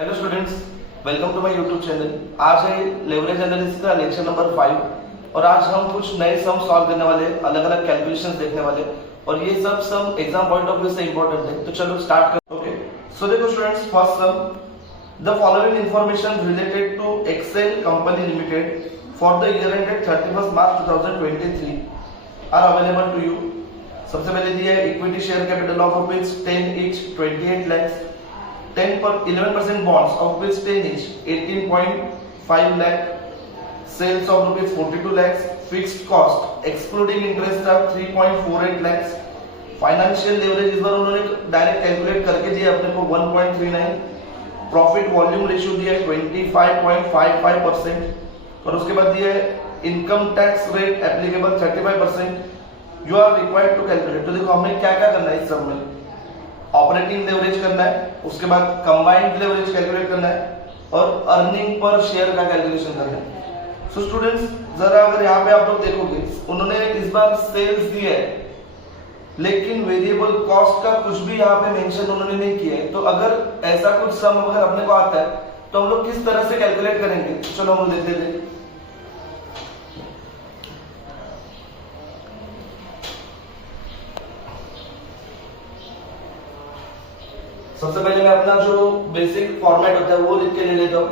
Hello students, welcome to my YouTube channel. आज है leverage analysis का लेक्चर नंबर 5 और आज हम कुछ नए सम सॉल्व करने वाले, अलग अलग कैलकुलेशंस देखने वाले और ये सब sum exam point of view से इंपॉर्टेंट है। तो चलो स्टार्ट करते हैं। ओके, सो देखो students, first sum, the following information related to Excel company limited for the year ended 31 March 2023 are available to you. सबसे पहले दिया है equity share capital of rupees 10 each 28 lakhs, 11% bonds of which 10 each 18.5 lakh, sales of rupees 42 lakhs, fixed cost excluding interest of 3.48 lakhs, financial leverage इस बार उन्होंने direct calculate करके दिया अपने को 1.39, प्रॉफिट वॉल्यूम रेशियो दिया है 25.55% और उसके बाद दिया है income tax rate applicable 35%। You are required to calculate. तो देखो हमें क्या क्या करना है इस सब में, ऑपरेटिंग लेवरेज करना है, उसके बाद कंबाइंड लेवरेज कैलकुलेट करना है और अर्निंग पर शेयर का कैलकुलेशन करना है। सो स्टूडेंट्स, जरा अगर यहाँ पे आप लोग देखोगे, उन्होंने इस बार सेल्स दिया है लेकिन वेरिएबल कॉस्ट का कुछ भी यहाँ पे मेंशन उन्होंने नहीं किया है। तो अगर ऐसा कुछ सम अगर अपने को आता है तो हम लोग किस तरह से कैलकुलेट करेंगे, चलो हम लोग देख लेते हैं। सबसे पहले मैं अपना जो बेसिक फॉर्मेट होता है वो लिख के ले लेता हूं।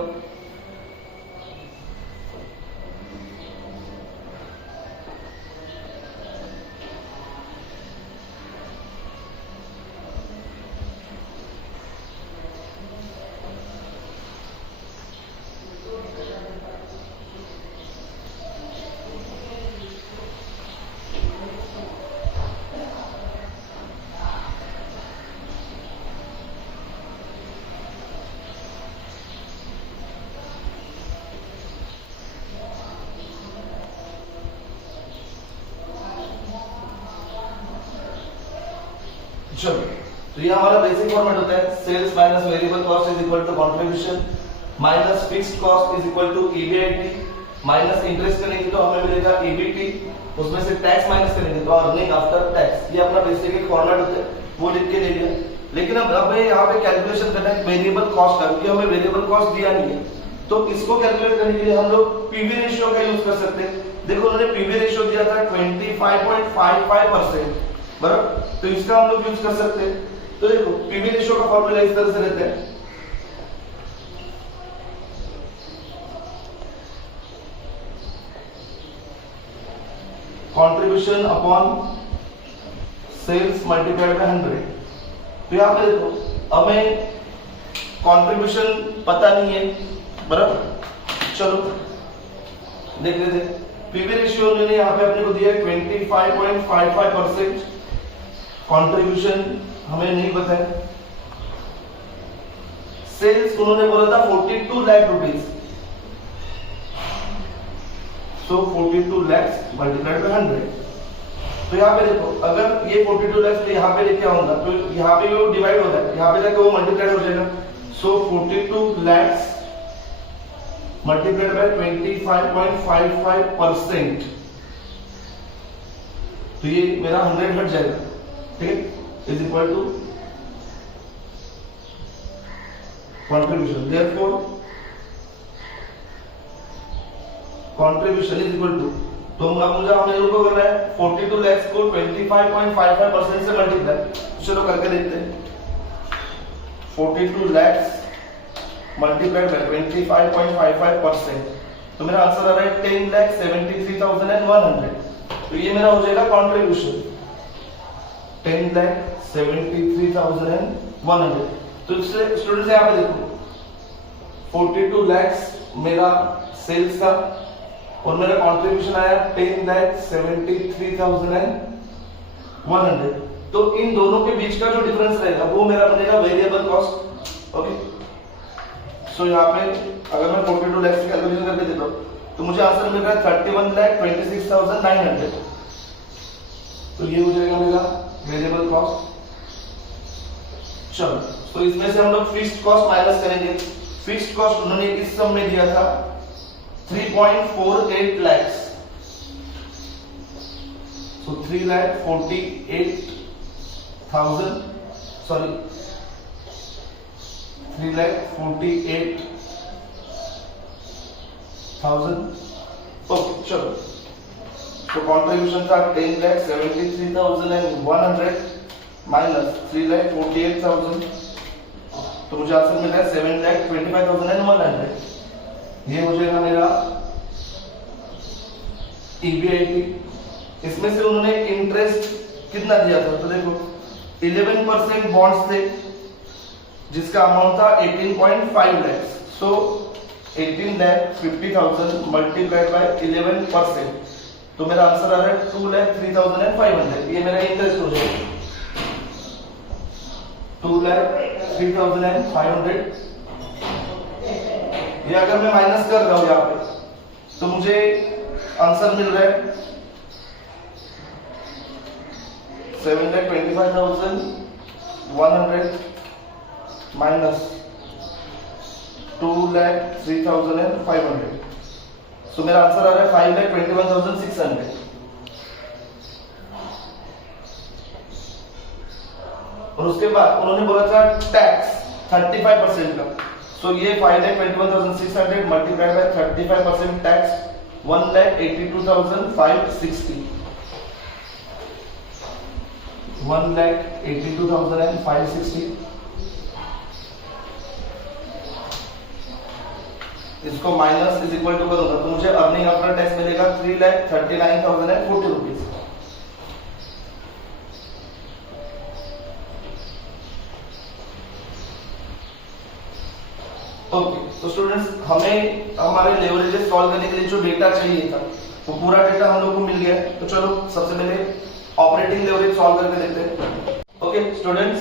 चलो, तो ये हमारा बेसिक फॉर्मेट होता है, sales minus variable cost is equal to contribution minus fixed cost is equal to EBIT minus interest करेंगे तो हमें मिलेगा ईबीटी, उसमें से टैक्स माइनस करेंगे तो अर्निंग आफ्टर टैक्स। ये अपना बेसिक एक फॉर्मेट होता है, वो लिख के ले लिया। लेकिन अब हमें यहाँ पे कैलकुलेशन करना है वेरिएबल कॉस्ट का, क्योंकि हमें वेरिएबल कॉस्ट दिया नहीं है। तो इसको कैलकुलेट करने के लिए हम लोग पीवी रेशियो का यूज कर सकते हैं। देखो उन्होंने पीवी रेशियो दिया था 25.55%, बराबर, तो इसका हम लोग यूज कर सकते हैं। तो देखो पीवी रेशियो का फॉर्मूला इस तरह से रहता है, contribution upon sales multiplied by 100। तो यहां पे देखो हमें कंट्रीब्यूशन पता नहीं है, बराबर, चलो देख लेते हैं। पीवी रेशियो उन्होंने यहां पे अपने को दिया है 25.55%, कंट्रीब्यूशन हमें नहीं पता है, सेल्स उन्होंने बोला था 42 lakh rupees, so 42 lakh multiplied by 100। तो यहाँ पे देखो अगर ये 42 लाख तो यहाँ पे लेके आऊंगा तो यहाँ पे वो डिवाइड हो रहा है, यहाँ पे जाके वो मल्टीप्लाइड हो जाएगा। सो 42 लाख मल्टीप्लाइड बाय 25.55%, तो ये मेरा 100 हट जाएगा, ठीक है, is equal to contribution. Therefore contribution is equal to, तो मुझे हमें को करना है 42 लाख को 25.55% से मल्टीप्लाई। चलो करके देखते हैं। 42 लाख मल्टीप्लाइड बाय 25.55%, तो मेरा आंसर आ रहा है 10,73,100। तो ये मेरा हो जाएगा कंट्रीब्यूशन 10,73,100। तो इससे स्टूडेंट्स यहाँ पे देखो 42 लाख मेरा सेल्स का और मेरा कंट्रीब्यूशन आया 10,73,100। तो इन दोनों के बीच का जो डिफरेंस रहेगा वो मेरा बनेगा वेरिएबल कॉस्ट। ओके, सो यहाँ पे अगर मैं 42 लाख की कैलकुलेशन करके देता हूँ तो मुझे आंसर मिल रहा है 31,26,900। तो ये हो जाएगा मेरा वेरिएबल कॉस्ट। चलो, तो इसमें से हम लोग फिक्स्ड कॉस्ट माइनस करेंगे। फिक्स्ड कॉस्ट उन्होंने इस सम में दिया था 3.48 lakhs, so 3,48,000, sorry 3,48,000। ओके चलो, तो कॉन्ट्रीब्यूशन था 10,73,100 माइनस 3,48,000, तो मुझे आंसर मिल रहा है 7,25,100। ये हो जाएगा मेरा ईबीआईटी। इसमें से उन्होंने इंटरेस्ट कितना दिया था, तो देखो 11% बॉन्ड्स थे जिसका अमाउंट था 18.5 लाख। सो 18,50,000 मल्टीप्लाइड बाय 11%, तो मेरा आंसर आ रहा है 2,03,500। ये मेरा इंटरेस्ट हो जाएगा 2,03,500। ये अगर मैं माइनस कर रहा हूं यहाँ पे, तो मुझे आंसर मिल रहा है 7,25,100 माइनस 2,03,500। सो मेरा आंसर आ रहा है 5,21,600। और उसके बाद उन्होंने बोला था टैक्स 35% का। सो ये 5,21,600 मल्टीप्लाइड बाय 35% टैक्स 1,82,560। 1,82,560। इसको माइनस इज इक्वल टू करूंगा तो मुझे अर्निंग आफ्टर टैक्स मिलेगा 3,39,040 रुपीज। ओके, तो स्टूडेंट्स हमें हमारे लेवरेजेस सॉल्व करने के लिए जो डेटा चाहिए था वो पूरा डेटा हम लोग को मिल गया है। तो चलो सबसे पहले ऑपरेटिंग लेवरेज सॉल्व करके देखते हैं। Okay students,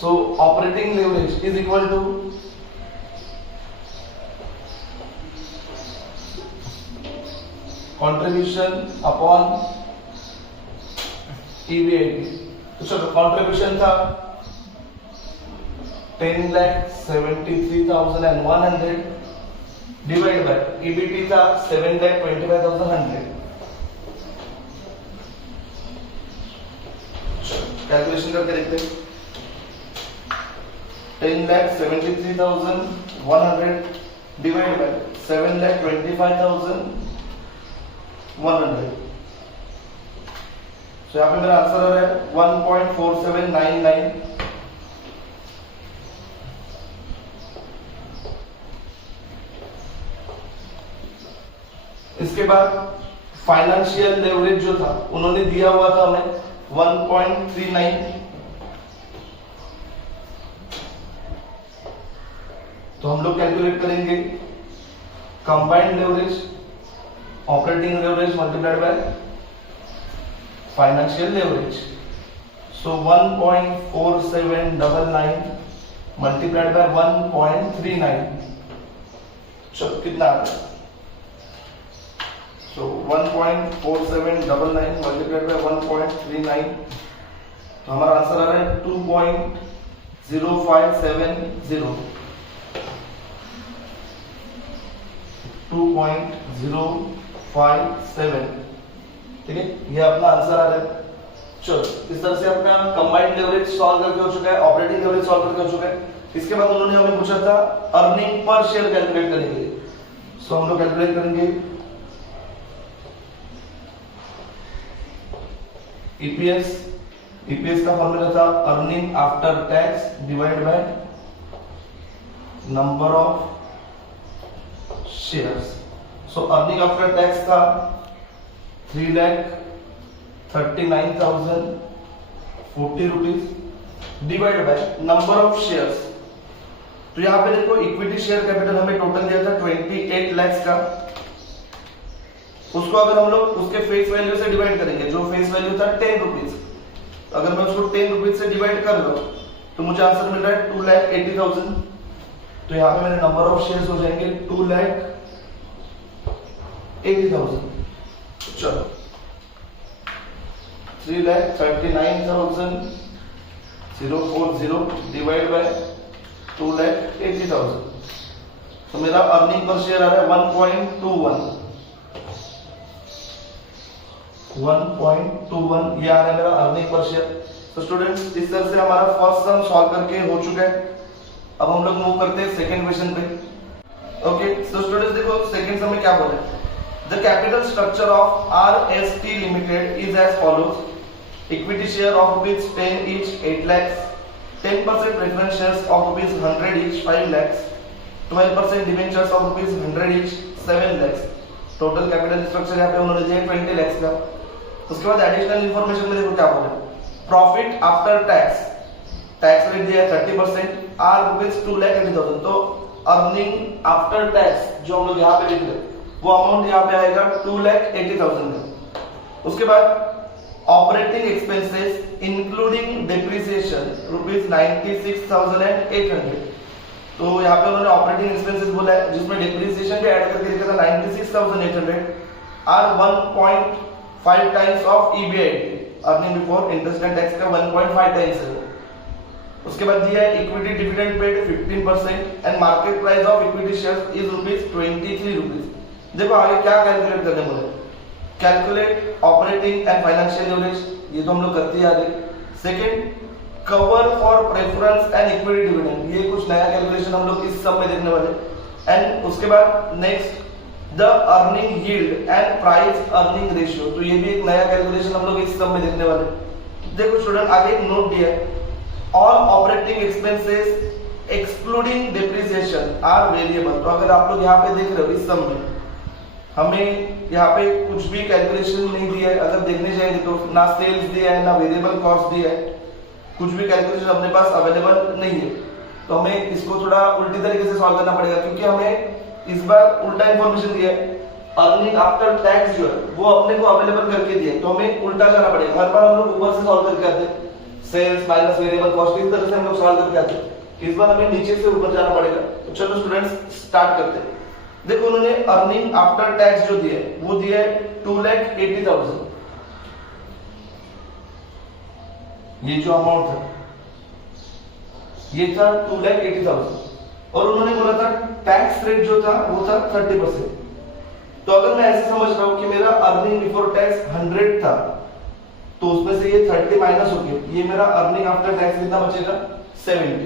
so operating leverage is equal to contribution upon EBIT. तो चलो कंट्रीब्यूशन था 10,73,100 डिवाइड बाय ईबीटी था 7,25,100। कैलकुलेशन करके देखते हैं। 10,73,100 डिवाइड बाय 7,25,100। तो यहाँ पे मेरा आंसर आ रहा है 1.4799। इसके बाद फाइनेंशियल लेवरेज जो था उन्होंने दिया हुआ था हमें 1.39। तो हम लोग कैलकुलेट करेंगे combined leverage, operating leverage multiplied by financial leverage. So 1.4799 multiplied by 1.39। चलो कितना आ गया? So 1.4799 multiplied by 1.39, तो हमारा आंसर आ रहा है 2.0570। 2.057, ठीक है, ये अपना आंसर आ रहा है। चलो इस तरह से अपना कंबाइंड लेवरेज सॉल्व करके हो चुका है, ऑपरेटिंग लेवरेज सॉल्व करके हो चुका है। इसके बाद उन्होंने हमें पूछा था अर्निंग पर शेयर कैलकुलेट करेंगे। सो हम लोग कैलकुलेट करेंगे ईपीएस। ईपीएस का फॉर्मूला था earning after tax divide by number of shares. So earning after tax था 3,39,040 rupees divide by number of shares. तो यहां पे देखो इक्विटी शेयर कैपिटल हमें टोटल दिया था 28 लाख का। उसको अगर हम लोग उसके फेस वैल्यू से डिवाइड करेंगे, जो फेस वैल्यू था 10 रुपीज, अगर मैं उसको 10 रुपीज से डिवाइड कर रहा हूं तो मुझे आंसर मिल रहा है 2,80,000। तो यहाँ पे मेरे नंबर ऑफ शेयर्स हो जाएंगे 2,80,000। चलो 3,39,040 डिवाइड बाय 2,80,000। तो मेरा अर्निंग पर शेयर आ रहा है 1.21। 1.21 ये आ रहा है मेरा अर्निंग पर शेयर। तो तो स्टूडेंट्स इस तरह से हमारा फर्स्ट सम सॉल्व करके हो चुका है। अब हम लोग मूव करते हैं सेकंड क्वेश्चन पे। ओके, सो स्टूडेंट्स देखो सेकंड सम में क्या बोला है। The capital structure of RST limited is as follows. Equity share of rupees 10 each 8 lakhs, 10% preference shares of rupees 100 each 5 lakhs, 12% debentures of rupees 100 each 7 lakhs। Total capital structure यहाँ पे उन्होंने दिया 20 lakhs का। उसके बाद एडिशनल इंफॉर्मेशन में देखो क्या बोला, profit after tax, tax rate दिया 30%, आर रुपीज 2,80,000। तो अर्निंग आफ्टर टैक्स जो हम लोग यहाँ पे लिख रहे वो अमाउंट यहाँ पे आएगा 2,80,000 का। उसके बाद operating expenses including depreciation rupees 96,800। तो यहाँ पे उन्होंने ऑपरेटिंग एक्सपेंसेस बोला है जिसमें डेप्रिसिएशन भी ऐड करके लिखा था 96,800 are 1.5 times of EBIT, earning before interest and tax का 1.5 टाइम्स है। उसके बाद दिया है equity dividend paid 15% and market price of equity shares is rupees 23 rupees. देखो आगे क्या कैलकुलेट करने बोले, calculate operating and financial leverage, ये तो हम लोग करते ही आ रहे। Second, cover for preference and equity dividend, ये कुछ नया कैलकुलेशन हम लोग इस सब में देखने वाले। एंड उसके बाद next the earning yield and price earning ratio, तो ये भी एक नया कैलकुलेशन हम लोग इस सब में देखने वाले। देखो स्टूडेंट आगे एक नोट दिया है, all operating expenses excluding depreciation are variable. तो अगर आप लोग यहाँ पे देख रहे हो इस सब में हमें यहाँ पे कुछ भी कैलकुलेशन नहीं दिया है, अगर देखने जाएंगे तो ना सेल्स दिया है ना वेरिएबल कॉस्ट दिया है, कुछ भी कैलकुलेशन अपने पास अवेलेबल नहीं है। तो हमें इसको थोड़ा उल्टी तरीके से सॉल्व करना पड़ेगा क्योंकि हमें इस बार उल्टा इंफॉर्मेशन दिया है। अर्निंग आफ्टर टैक्स जो है वो अपने को अवेलेबल करके दिया है, तो हमें उल्टा जाना पड़ेगा। हर बार हम लोग ऊपर से सॉल्व करके आते हैं, सेल्स माइनस वेरिएबल कॉस्ट, इस तरह से हम लोग सॉल्व करके आते हैं। इस बार हमें नीचे से ऊपर जाना पड़ेगा। तो चलो स्टूडेंट्स स्टार्ट करते हैं। देखो उन्होंने अर्निंग आफ्टर टैक्स जो दिया है वो दिया है 2,80,000, ये जो अमाउंट था ये था 2,80,000 और उन्होंने बोला था टैक्स रेट जो था वो था 30%। तो अगर मैं ऐसे समझ रहा हूं कि मेरा अर्निंग बिफोर टैक्स 100 था तो उसमें से ये 30 माइनस हो गया, ये मेरा अर्निंग आफ्टर टैक्स कितना बचेगा 70।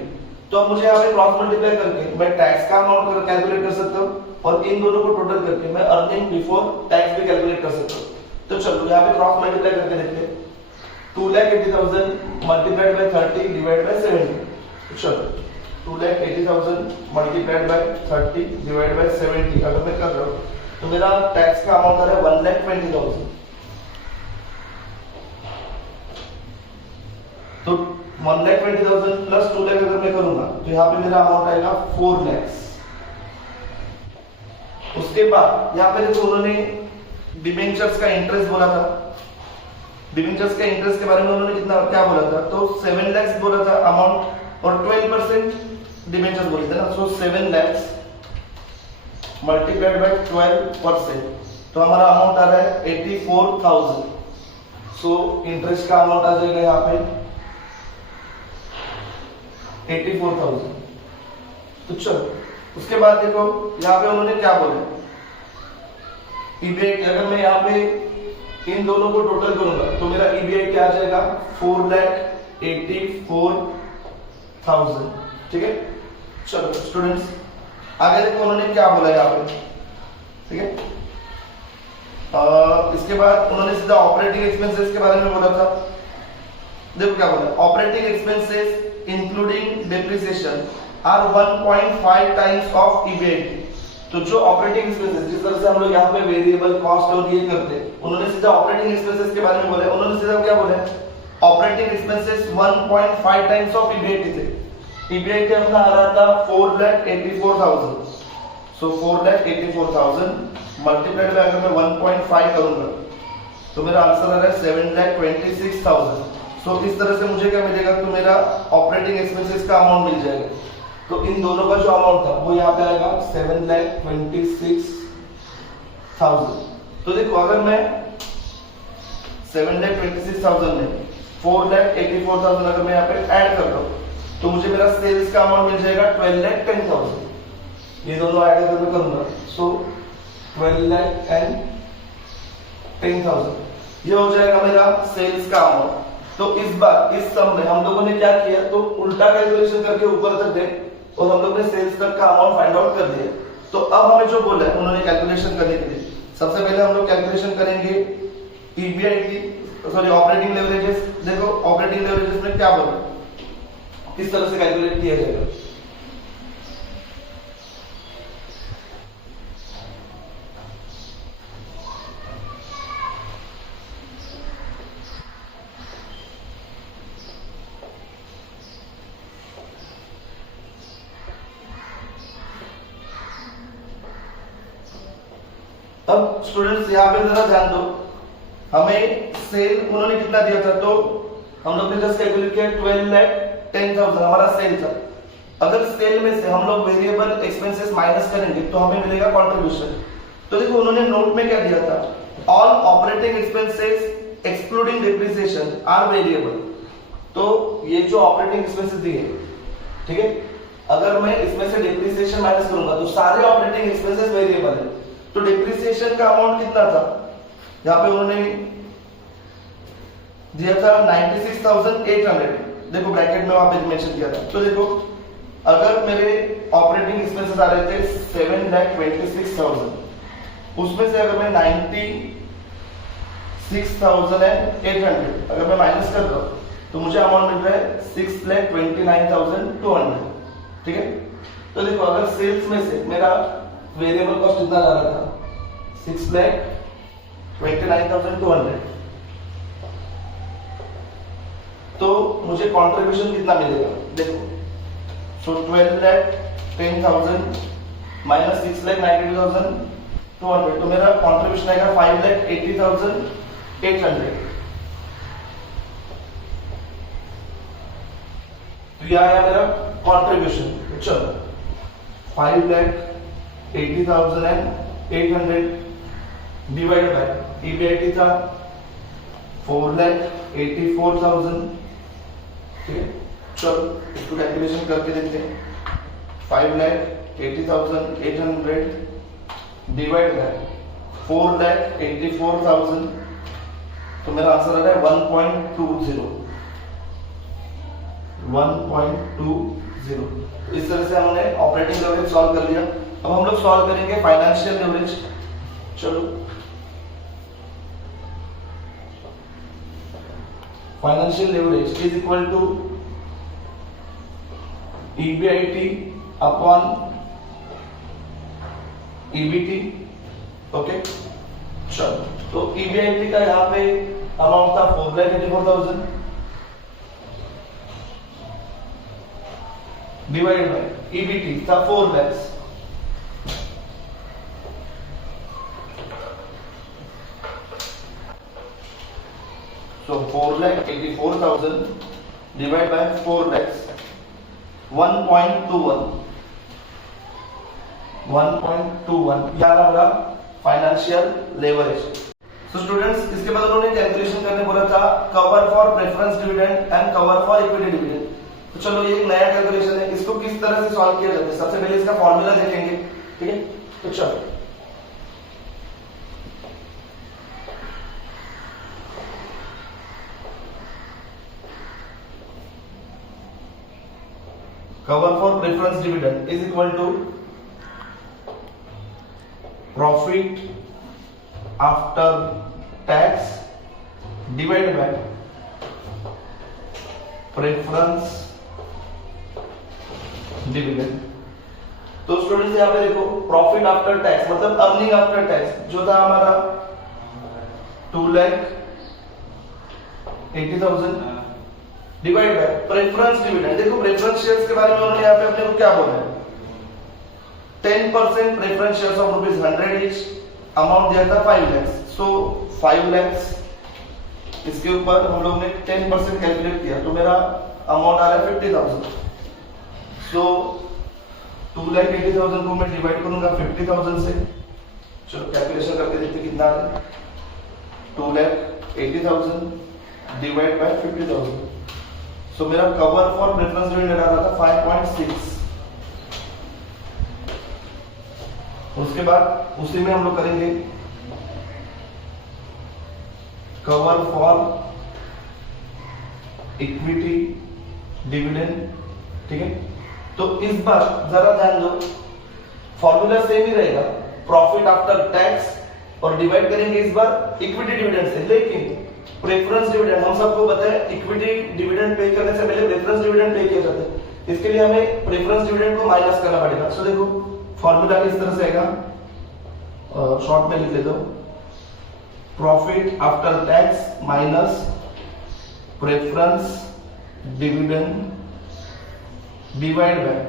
तो अब मुझे यहाँ पे क्रॉस मल्टीप्लाई करके मैं टैक्स का अमाउंट कैलकुलेट कर सकता हूँ और इन दोनों को टोटल करके मैं अर्निंग बिफोर टैक्स भी कैलकुलेट कर सकता हूँ। तो चलो यहाँ पे क्रॉस मल्टीप्लाई करके देखते हैं, 2,80,000 मल्टीप्लाइड बाय 30 डिवाइड बाय 70। तो चलो 2,80,000 मल्टीप्लाइड बाय 30 डिवाइड बाय 70 अगर मैं कर रहा हूँ तो मेरा टैक्स का अमाउंट आ रहा है 1,20,000। तो 1,20,000 प्लस 2 लाख अगर मैं करूंगा तो यहाँ पे मेरा अमाउंट आएगा 4 लाख। उसके बाद यहाँ पे देखो उन्होंने डिबेंचर्स का इंटरेस्ट बोला था, डिबेंचर्स का इंटरेस्ट के बारे में उन्होंने कितना क्या बोला था, तो 7 लाख बोला था अमाउंट और 12% डिबेंचर्स बोले थे ना। सो 7 लाख मल्टीप्लाइड बाय 12%, तो हमारा अमाउंट आ रहा है 84,000। सो इंटरेस्ट का अमाउंट आ जाएगा यहाँ पे 84,000। तो चलो उसके बाद देखो यहाँ पे उन्होंने क्या बोला, EBIT अगर मैं यहाँ पे इन दोनों को टोटल करूंगा तो मेरा EBIT क्या आ जाएगा 4,84,000। ठीक है, चलो स्टूडेंट्स आगे देखो उन्होंने क्या बोला यहाँ पे। ठीक है, इसके बाद उन्होंने सीधा ऑपरेटिंग एक्सपेंसेस के बारे में बोला था। देखो क्या बोला, operating expenses including depreciation are 1.5 times of EBIT। तो जो ऑपरेटिंग एक्सपेंसेस जिस तरह से हम लोग यहाँ पे वेरिएबल कॉस्ट और ये करते हैं, उन्होंने सीधा ऑपरेटिंग एक्सपेंसेस के बारे में बोला। उन्होंने सीधा क्या बोला, operating expenses 1.5 times of EBIT थे। EBIT अपना आ रहा था 4,84,000। सो 4,84,000 मल्टीप्लाइड बाय अगर मैं 1.5 करूंगा तो मेरा आंसर आ रहा है 7,26,000। सो इस तरह से मुझे क्या मिलेगा, तो मेरा ऑपरेटिंग एक्सपेंसेस का अमाउंट मिल जाएगा। तो इन दोनों का जो अमाउंट था वो यहाँ पे आएगा 7,26,000। तो देखो अगर मैं 7,26,000 में 4,84,000 अगर मैं यहाँ पे ऐड कर रहा हूँ तो मुझे मेरा सेल्स का अमाउंट मिल जाएगा 12,10,000। ये दोनों ऐड अगर मैं करूंगा सो 12,10,000 ये हो जाएगा मेरा सेल्स का अमाउंट। तो इस बार इस सम में हम लोगों ने क्या किया, तो उल्टा कैलकुलेशन करके ऊपर तक गए और हम लोग ने सेल्स तक का अमाउंट फाइंड आउट कर दिया। तो अब हमें जो बोला है उन्होंने कैलकुलेशन करने के लिए, सबसे पहले हम लोग कैलकुलेशन करेंगे ईबीआईटी, सॉरी ऑपरेटिंग लेवरेजेस। देखो ऑपरेटिंग लेवरेजेस में क्या बोला, किस तरह से कैलकुलेट किया जाएगा। अब स्टूडेंट्स यहाँ पे जरा ध्यान दो, हमें सेल उन्होंने कितना दिया था, तो हम लोग ने जस्ट कैलकुलेट किया 12,10,000 हमारा सेल था। अगर सेल में से हम लोग वेरिएबल एक्सपेंसेस माइनस करेंगे तो हमें मिलेगा कंट्रीब्यूशन। तो देखो उन्होंने नोट में क्या दिया था, all operating expenses excluding depreciation are variable. तो ये जो ऑपरेटिंग एक्सपेंसेस दिए, ठीक है, अगर मैं इसमें से डिप्रिसिएशन माइनस करूंगा तो सारे ऑपरेटिंग एक्सपेंसेस वेरिएबल है। तो डिप्रिसिएशन का अमाउंट कितना था, यहाँ पे उन्होंने दिया था 96,800, देखो ब्रैकेट में वहां पे मेंशन किया था। तो देखो अगर मेरे ऑपरेटिंग एक्सपेंसेस आ रहे थे 7,26,000, उसमें से अगर मैं 96,800 अगर मैं माइनस कर रहा हूं तो मुझे अमाउंट मिल रहा है 6,29,200, ठीक है। तो देखो अगर सेल्स में से मेरा वेरिएबल कॉस्ट कितना जा रहा था 6,29,200, तो मुझे कंट्रीब्यूशन कितना मिलेगा, देखो सो 12,10,000 माइनस 6,92,200, तो मेरा कंट्रीब्यूशन आएगा 5,80,800। तो यह आया मेरा कंट्रीब्यूशन। चलो 5,80,800 डिवाइड बाय ईबीआईटी था 4,84,000, ठीक है। चलो इसको कैलकुलेशन करके देखते हैं, 5,80,800 डिवाइड बाय 4,84,000, तो मेरा आंसर आ रहा है 1.20। इस तरह से हमने ऑपरेटिंग लेवरेज सॉल्व कर लिया। अब हम लोग सॉल्व करेंगे फाइनेंशियल लेवरेज। चलो financial leverage is equal to EBIT upon EBT, okay. चलो तो ईबीआईटी का यहाँ पे अमाउंट था 4,84,000 डिवाइड बाय ईबीटी था 4 lakhs, so 4,84,000 divided by 4 lakhs 1.21 यार हमारा फाइनेंशियल लेवरेज। तो स्टूडेंट्स इसके बाद उन्होंने कैलकुलेशन करने बोला था cover for preference dividend and cover for equity dividend. तो चलो ये एक नया कैलकुलेशन है, इसको किस तरह से सॉल्व किया जाता है, सबसे पहले इसका फॉर्मूला देखेंगे, ठीक है। तो चलो cover for preference dividend is equal to profit after tax divided by preference dividend। तो स्टूडेंट्स यहाँ पे देखो प्रॉफिट आफ्टर टैक्स मतलब अर्निंग आफ्टर टैक्स जो था हमारा 2,80,000 डिवाइड बाय प्रेफरेंस डिविडेंड। देखो प्रेफरेंस शेयर्स के बारे में उन्होंने यहाँ पे अपने को क्या बोला है, 10% preference shares of ₹100 each, amount दिया था 5 lakhs, सो 5 lakhs इसके ऊपर हम लोग ने 10% कैलकुलेट किया तो मेरा अमाउंट आ रहा है 50,000। सो 2,80,000 को मैं डिवाइड करूंगा 50,000 से, चलो कैलकुलेशन करके देखते कितना आ रहा है, 2,80,000 डिवाइड बाय 50,000। सो मेरा कवर फॉर प्रेफरेंस डिविडेंड आ रहा था 5.6। उसके बाद उसी में हम लोग करेंगे कवर फॉर इक्विटी डिविडेंड, ठीक है। तो इस बार जरा ध्यान दो, फॉर्मूला सेम ही रहेगा, प्रॉफिट आफ्टर टैक्स और डिवाइड करेंगे इस बार इक्विटी डिविडेंड से, लेकिन प्रेफरेंस डिविडेंड हम सबको पता है इक्विटी डिविडेंड पे करने से पहले प्रेफरेंस डिविडेंड पे किया जाता है, इसके लिए हमें प्रेफरेंस डिविडेंड को माइनस करना पड़ेगा। सो देखो फॉर्मूला इस तरह से आएगा, शॉर्ट में लिख लेता हूं, profit after tax minus preference dividend divide by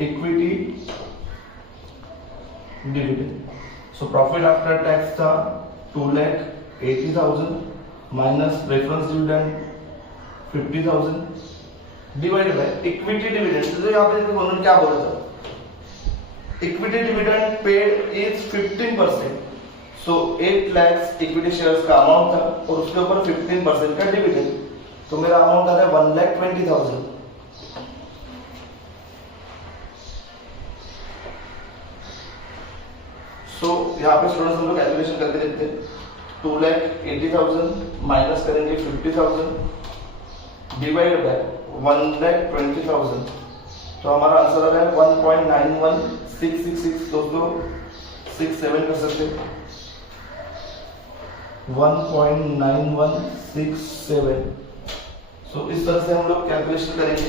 equity dividend. So profit after tax था 2,80,000 minus preference dividend 50,000 divide by equity dividend. तो यहाँ पे उन्होंने क्या बोला था, equity dividend paid is 15%, so 8 lakh equity shares का अमाउंट था और उसके ऊपर 15% का डिविडेंड, तो मेरा अमाउंट आता है 1,20,000। सो यहाँ पे स्टूडेंट्स हम लोग कैलकुलेशन करके देखते हैं, 2,80,000 माइनस करेंगे 50,000 डिवाइड बाय 1,20,000, तो हमारा आंसर आ रहा है 1.91666, दोस्तों 67 कर सकते हैं, 1.9167। सो इस तरह से हम लोग कैलकुलेशन करेंगे।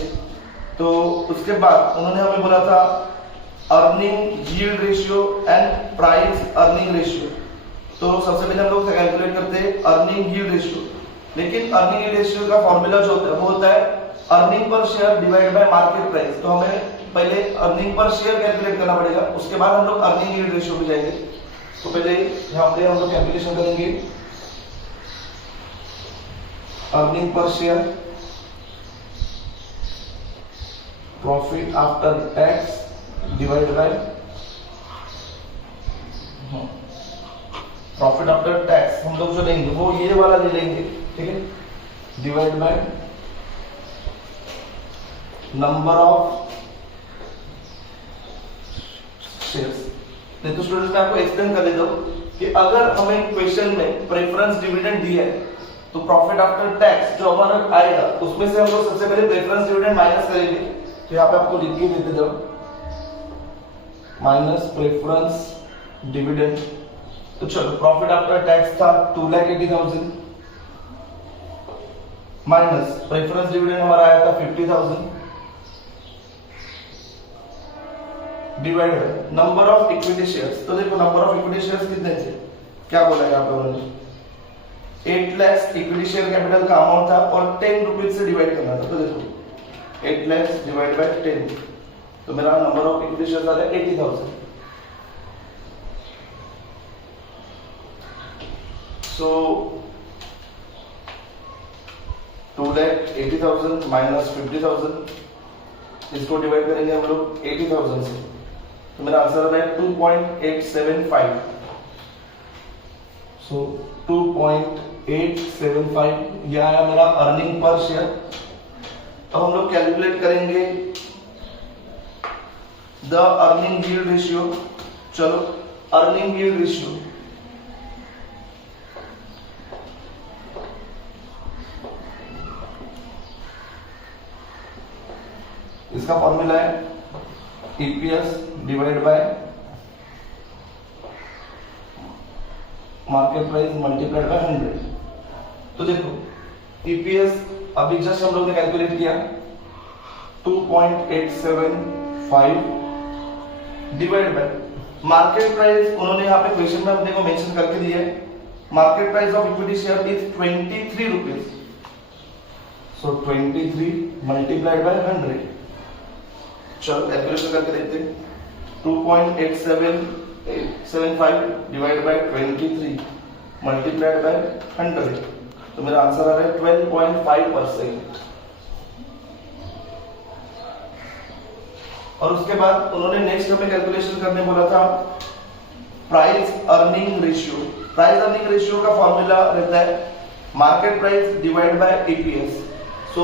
तो उसके बाद उन्होंने हमें बोला था earning yield ratio and price earning ratio. तो सबसे पहले हम लोग कैलकुलेट करते हैं अर्निंग यील्ड रेशियो, लेकिन अर्निंग यील्ड रेशियो का फॉर्मूला जो होता है वो होता है earning per share divide by market price. तो हमें पहले अर्निंग पर शेयर कैलकुलेट करना पड़ेगा, उसके बाद हम लोग अर्निंग यील्ड रेशियो पे जाएंगे। तो पहले यहाँ पे हम लोग कैलकुलेशन करेंगे earning per share, profit after tax divide by profit after tax हम लोग जो लेंगे वो ये वाला ले लेंगे, ठीक है, divide by number of shares. नहीं तो स्टूडेंट्स मैं आपको एक्सप्लेन कर देता हूं कि अगर हमें क्वेश्चन में प्रेफरेंस डिविडेंड दिया है तो प्रॉफिट आफ्टर टैक्स जो हमारा आएगा उसमें से हम लोग सबसे पहले प्रेफरेंस डिविडेंड माइनस करेंगे। तो यहाँ पे आपको लिख के देते जाओ, माइनस प्रेफरेंस डिविडेंड। तो चलो प्रॉफिट आफ्टर टैक्स था 2,80,000 माइनस प्रेफरेंस डिविडेंड हमारा आया था 50,000 divide by number of equity shares. तो देखो नंबर ऑफ इक्विटी शेयर्स कितने थे, क्या बोला यहाँ पे उन्होंने, 8 लाख इक्विटी शेयर कैपिटल का अमाउंट था और 10 रुपीज से डिवाइड करना था। तो देखो 8 लाख डिवाइड बाय 10, तो मेरा नंबर ऑफ इक्विटी शेयर्स आ रहा है 80,000। सो 2,80,000 माइनस 50,000, इसको डिवाइड करेंगे हम लोग 80,000 से, तो मेरा आंसर आ रहा है 2.875। सो 2.875 यह आया मेरा अर्निंग पर शेयर। तो हम लोग कैलकुलेट करेंगे द अर्निंग यील्ड रेशियो। चलो अर्निंग यील्ड रेशियो, इसका फॉर्मूला है EPS divide by market price multiplied by 100। तो देखो ईपीएस अभी जस्ट हम लोग ने कैलकुलेट किया 2.875 डिवाइड बाय मार्केट प्राइस। उन्होंने यहाँ पे क्वेश्चन में अपने को मेंशन करके दिया है market price of equity share is 23 rupees. So 23 multiplied by 100। चलो कैलकुलेशन करके देखते हैं, 2.875 डिवाइड बाय 23 मल्टीप्लाइड बाय 100, तो मेरा आंसर आ रहा है 12.5%। और उसके बाद उन्होंने नेक्स्ट हमें कैलकुलेशन करने बोला था price earning ratio. Price earning ratio का फॉर्मूला रहता है market price divide by EPS. So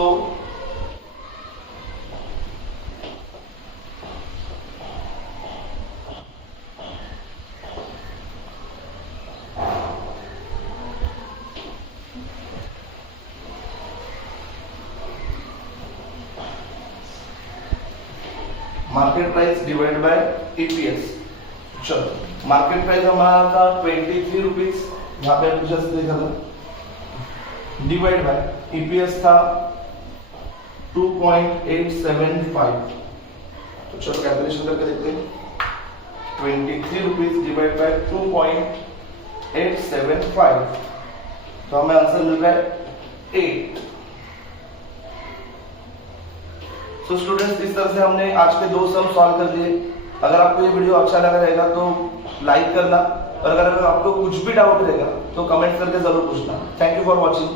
market price divide by EPS. चलो मार्केट प्राइस हमारा था 23 रुपीज, यहाँ पे जस्ट देखा था, डिवाइड बाय ईपीएस था 2.875। तो चलो कैलकुलेशन करके देखते हैं। 23 रुपीज डिवाइड बाय 2.875, तो हमें आंसर मिल रहा है 8। तो स्टूडेंट्स इस तरह से हमने आज के 2 सम सॉल्व कर दिए। अगर आपको ये वीडियो अच्छा लगा रहेगा तो लाइक करना, और अगर आपको कुछ भी डाउट रहेगा तो कमेंट करके जरूर पूछना। Thank you for watching.